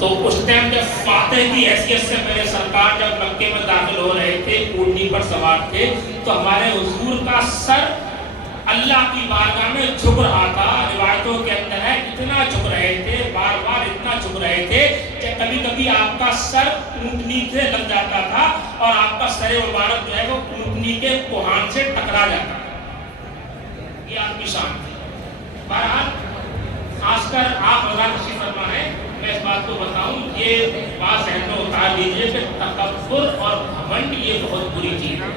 تو اس ٹائم جب فاتح کی حیثیت سے میرے سرکار جب مکے میں داخل ہو رہے تھے، اونٹنی پر سوار تھے، تو ہمارے حضور کا سر اللہ کی بارگاہ میں جھک رہا تھا۔ روایتوں کے اندر ہے اتنا جھک رہے تھے، بار بار اتنا جھک رہے تھے کہ کبھی کبھی آپ کا سر اونٹنی سے لگ جاتا تھا اور آپ کا سر مبارک جو ہے وہ اونٹنی کے کوہان سے ٹکرا جاتا تھا۔ یہ آپ کی شان تھی۔ بہرحال خاص کر آپ حضرات تشریف فرما ہیں، میں اس بات کو بتاؤں، یہ بات ذہن میں اتار لیجیے کہ تکبر اور گھمنڈ یہ بہت بری چیز ہے۔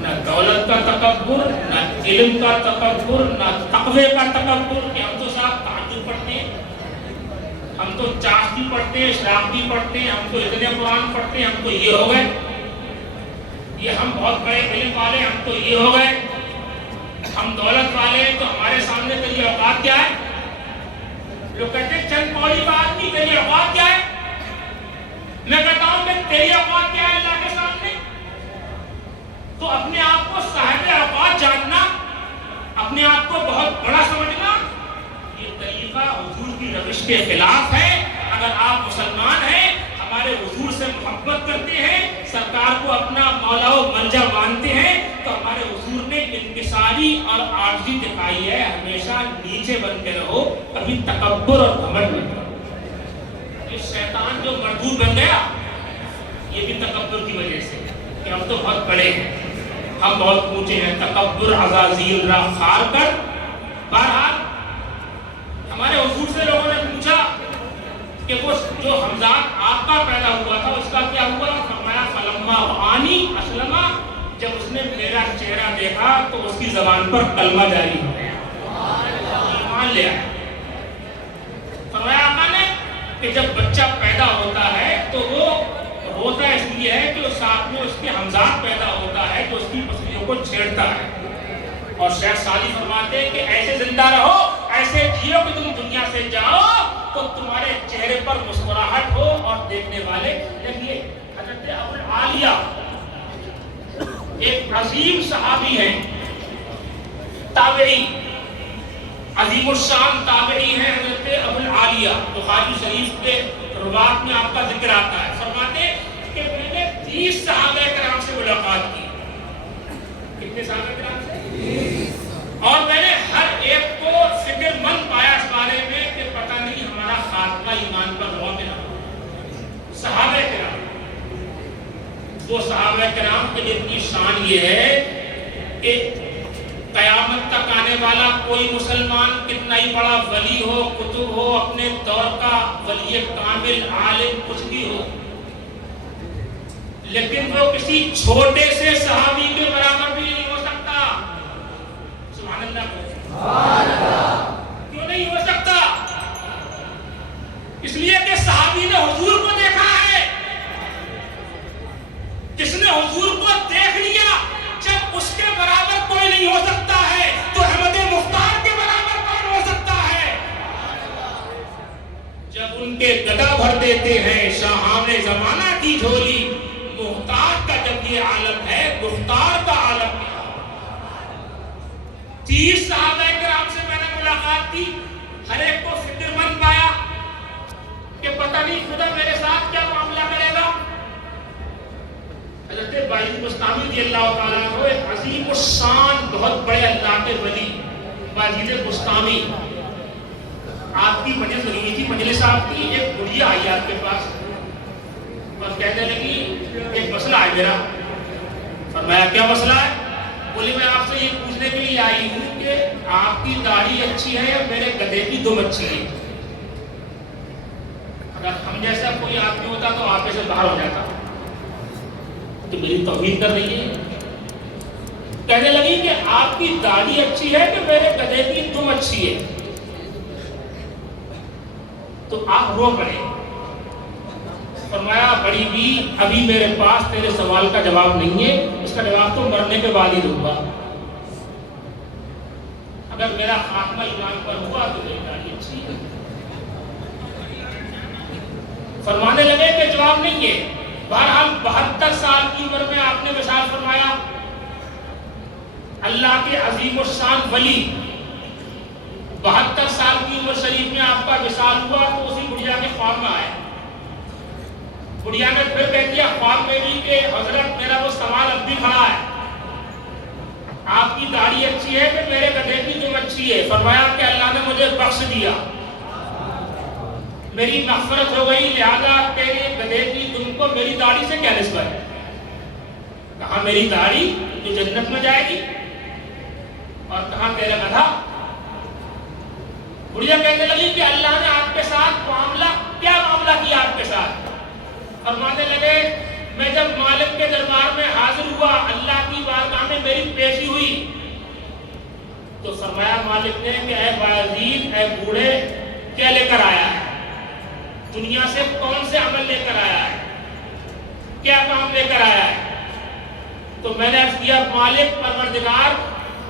نہ دولت کا تکبر، نہ علم کا تکبر، نہ تقوی کا تکبر کہ ہم تو صاحب تہجد پڑھتے ہیں، ہم تو چاشتی پڑھتے ہیں، شرابی پڑھتے ہیں، ہم تو اتنے قرآن پڑھتے ہیں، ہم تو یہ ہو گئے، یہ ہم بہت بڑے علم والے، ہم تو یہ ہو گئے، ہم دولت والے ہیں تو ہمارے سامنے تیری اوقات کیا ہے؟ لوگ کہتے ہیں چند پوری بات نہیں، تیری اوقات کیا ہے؟ میں کہتا ہوں کہ تیری اوقات کیا ہے اللہ کے سامنے؟ تو اپنے آپ کو صاحب اوقات جاننا، اپنے آپ کو بہت بڑا سمجھنا، یہ طریقہ حضور کی روش کے خلاف ہے۔ اگر آپ مسلمان ہیں، ہمارے حضور سے محبت کرتے ہیں، سرکار کو اپنا مولا و منجا مانتے ہیں، تو ہمارے حضور نے انکساری اور عاجزی دکھائی ہے۔ ہمیشہ نیچے بن کے رہو، کبھی تکبر اور گھمنڈ مت کرو۔ یہ شیطان جو مردود بن گیا، یہ بھی تکبر کی وجہ سے کہ ہم تو بہت بڑے ہیں، ہم بہت اونچے ہیں۔ تکبر عزازیل را خار کر۔ بہرحال ہمارے حضور سے لوگوں نے پوچھا کہ وہ جو حمزات آپ کا پیدا ہوا تھا اس کا کیا ہوا؟ فرمایا فلما آنی اسلمہ، جب اس نے میرا چہرہ دیکھا تو اس کی زبان پر کلمہ جاری ہو گیا، ایمان لے آیا۔ فرمایا آقا نے کہ جب بچہ پیدا ہوتا ہے تو وہ ہوتا اس لیے ہے کہ اس ساتھ میں اس کے حمزات پیدا ہوتا ہے جو اس کی پسلیوں کو چھیڑتا ہے۔ اور شیخ سعدی فرماتے ہیں کہ ایسے زندہ رہو، ایسے جیو کہ تم دنیا سے جاؤ تو تمہارے چہرے پر مسکراہٹ ہو اور دیکھنے والے۔ دیکھیے حضرت ابو العالیہ ایک عظیم صحابی ہیں، تابعی، عظیم الشان تابعی ہیں حضرت ابو العالیہ، بخاری شریف کے روایت میں آپ کا ذکر آتا ہے۔ فرماتے ہیں کہ میں نے 30 صحابہ کرام سے ملاقات کی۔ کتنے صحابہ کرام سے؟ اور میں نے ہر ایک کو فکر مند پایا اس بارے میں کہ پتہ نہیں ہمارا خاتمہ ایمان پر ہوا کہ نہ۔ صحابہ کرام، وہ صحابہ کرام کے لیے اتنی شان یہ ہے کہ قیامت تک آنے والا کوئی مسلمان کتنا ہی بڑا ولی ہو، کتب ہو، اپنے دور کا ولی کامل عالم کچھ بھی ہو، لیکن وہ کسی چھوٹے سے صحابی کے برابر بھی نہیں ہو سکتا۔ سبحان اللہ، کیوں نہیں ہو سکتا؟ اس لیے کہ صحابی نے حضور کو دیکھا ہے۔ جس نے حضور کو دیکھ لیا، جب اس کے برابر کوئی نہیں ہو سکتا ہے تو احمد مختار کے برابر کون ہو سکتا ہے؟ جب ان کے گدا بھر دیتے ہیں شاہان زمانہ کی جھولی، محتاج کا جب یہ عالم ہے، مختار کا عالم ہے۔ 30 صحابہ کرام سے میں نے ملاقات کی، ہر ایک کو فکر مند پایا کہ پتہ نہیں خدا میرے ساتھ کیا معاملہ کرے گا۔ حضرت باعث بستامی رضی اللہ تعالیٰ عنہ ایک عظیم الشان بہت بڑے اللہ کے ولی باعث بستامی، آپ کی مجلس ہوئی تھی، مجلس آپ کی، ایک بڑھیا آئی آپ کے پاس اور کہنے لگی ایک مسئلہ ہے میرا۔ فرمایا کیا مسئلہ ہے؟ بولی میں آپ سے یہ پوچھنے کے لیے آئی ہوں کہ آپ کی داڑھی اچھی ہے یا میرے گدھے کی دم اچھی ہے؟ اگر ہم جیسا کوئی آدمی ہوتا تو آپ سے باہر ہو جاتا کہ میری توہین کر رہی ہے۔ کہنے لگی کہ آپ کی داڑھی اچھی ہے کہ میرے گدھے کی دم اچھی ہے؟ تو آپ رو پڑے۔ فرمایا بڑی بھی ابھی میرے پاس تیرے سوال کا جواب نہیں ہے، اس کا جواب تو مرنے کے بعد ہی دوں گا۔ اگر میرا خاتمہ ایمان پر ہوا تو میری داڑھی اچھی ہے۔ فرمانے لگے کہ جواب نہیں ہے۔ بہرحال 72 سال کی عمر میں آپ نے وصال فرمایا۔ اللہ کے عظیم الشان ولی 72 سال کی عمر شریف میں آپ کا وصال ہوا تو اسی بڑھیا کے خواب میں آئے بڑھیا نے پھر کہہ دیا خواب میں بھی کہ حضرت میرا وہ سوال اب بھی کھڑا ہے، آپ کی داڑھی اچھی ہے کہ میرے گدھے کی تم اچھی ہے؟ فرمایا کہ اللہ نے مجھے بخش دیا، میری مغفرت ہو گئی، لہذا تیرے گدھے کی تم کو میری داڑھی سے کیا نسبت ہے؟ کہاں میری داڑھی جو جنت میں جائے گی، اور کہاں تیرا گدھا؟ بڑھیا کہنے لگی کہ اللہ نے آپ کے ساتھ معاملہ کیا معاملہ کیا آپ کے ساتھ؟ فرمانے لگے میں جب مالک کے دربار میں حاضر ہوا، اللہ کی بارگاہ میں میری پیشی ہوئی، تو فرمایا مالک نے کہ اے بایزید، اے بوڑھے، کیا لے کر آیا ہے؟ دنیا سے کون سے عمل لے کر آیا ہے؟ کیا کام لے کر آیا ہے؟ تو میں نے عرض کیا مالک پروردگار،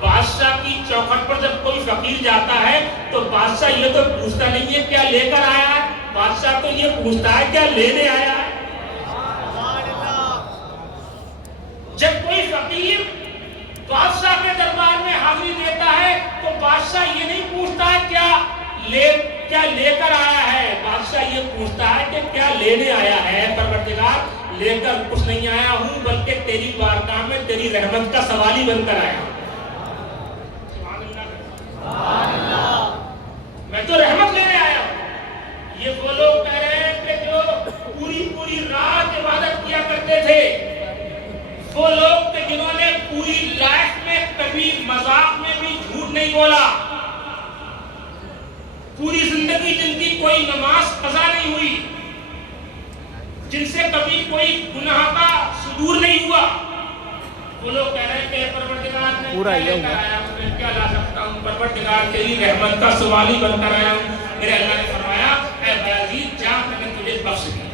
بادشاہ کی چوکھٹ پر جب کوئی فقیر جاتا ہے تو بادشاہ یہ تو پوچھتا نہیں ہے کیا لے کر آیا ہے، بادشاہ تو یہ پوچھتا ہے کیا لینے آیا ہے۔ جب کوئی فقیر بادشاہ کے دربار میں حاضری دیتا ہے تو بادشاہ یہ نہیں پوچھتا ہے کیا لے کر آیا ہے، بادشاہ یہ پوچھتا ہے کہ کیا لینے آیا ہے۔ پروردگار لے کر کچھ نہیں آیا ہوں، بلکہ تیری بارگاہ میں تیری رحمت کا سوالی بن کر آیا ہوں۔ میں تو رحمت لینے آیا ہوں۔ یہ وہ لوگ کہہ رہے ہیں کہ جو پوری رات عبادت کیا کرتے تھے، وہ لوگ کہ جنہوں نے پوری لائف میں کبھی مذاق میں بھی جھوٹ نہیں بولا، پوری زندگی جن کی کوئی نماز قضا نہیں ہوئی، جن سے کبھی کوئی گناہ کا صدور نہیں ہوا، وہ لوگ کہہ رہے ہیں کہ پروردگار نے کیا لے کر آیا ہوں، میں کیا لا سکتا ہوں، پروردگار تیری رحمت کا سوالی بن کر آیا ہوں۔ میرے اللہ نے فرمایا اے بایزید جا، میں نے تجھے بخش دیا۔